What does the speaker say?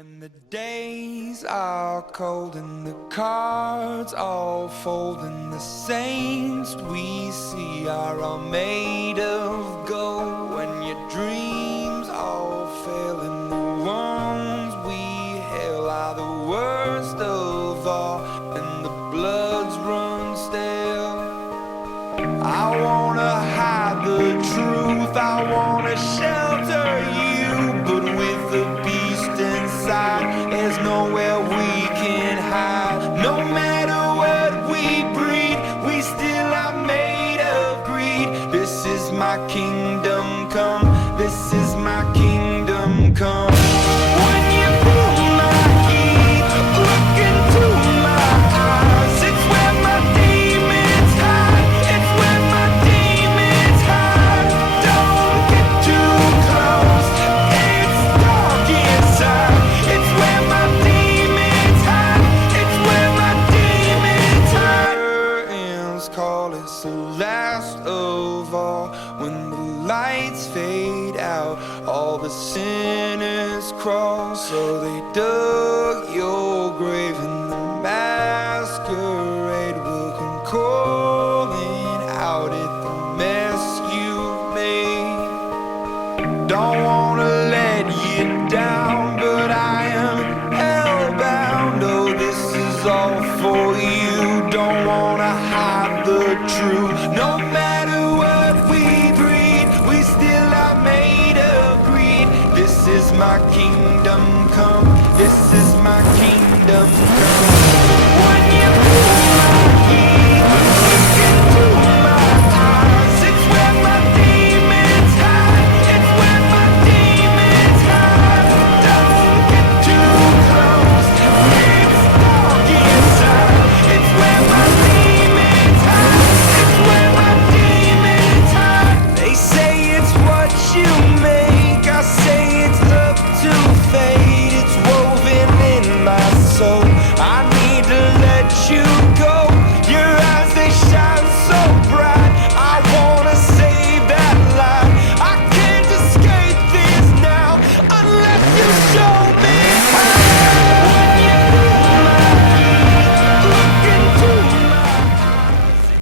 When the days are cold and the cards all fold and the saints we see are all made of gold, when your dreams all fail and the ones we hail are the worst of all and the bloods run stale. I wanna hide the truth, I wanna shelter you, but with the beast inside, there's nowhere we can hide. No matter what we breed, we still are made of greed. This is my kingdom come, this is my kingdom come. When you pull my key, look into my eyes, it's where my demons hide, it's where my demons hide. Don't get too close, it's dark inside, it's where my demons hide, it's where my demons hide. Curtains call, it's the last of all. When the lights fade out, all the sinners crawl, so they do.